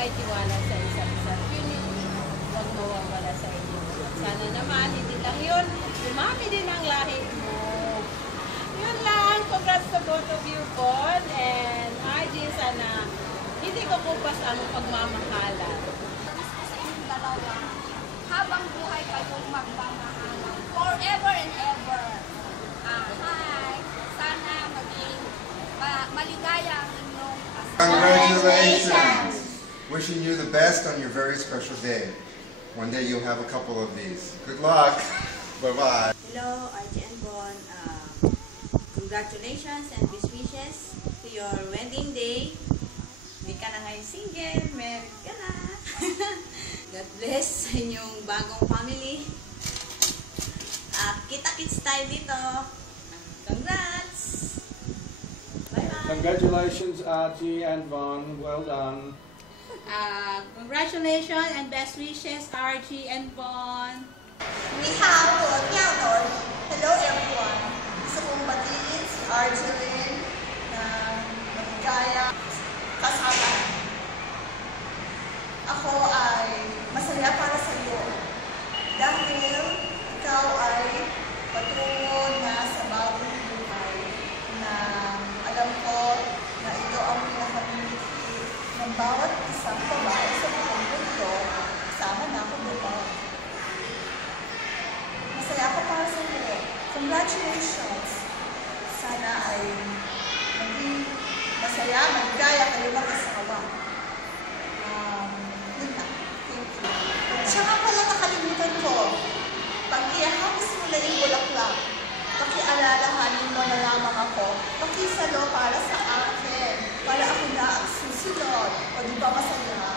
May tiwala sa isa't isa. Yun yung huwag mawawala sa inyo. Sana naman, hindi lang yun. Dumami din ang lahi mo. Yun lang. Congrats to both of you, Bon and RG. Sana hindi ko kupas ang pagmamahalan. Sa inyong dalawa, habang buhay kayong magmamahalan. Forever and ever. Hi! Sana maging maligaya ang inyong kasal. Congratulations! Wishing you the best on your very special day. One day you'll have a couple of these. Good luck! Bye-bye! Hello, RG and Bon. Congratulations and best wishes to your wedding day. May ka na ngayon single, married ka na. God bless sa inyong bagong family. Kita-kits tayo dito. Congrats! Bye-bye! Congratulations, RG and Von. Well done. Congratulations and best wishes, RG and Bon. Hello everyone. Gusto kong batiin si Arjeline na maligaya kasama. Ako ay masaya para sa iyo dahil ikaw ay patungo na sa bagong buhay na alam ko na ito ang pinakamithi ng bawat isang babae sa buong mundo. Kasama na ako dito. Masaya ako para sa iyo. Congratulations! Sana ay maging masaya, maligaya kayo mag-asawa. Yun na. Thank you. Tsaka pala nakalimutan ko, pag iahapos mo na yung bulaklak, pakialalahanin mo na lamang ako, pakisalo para sa akin, para ako na ang susunod. O di ba masaya?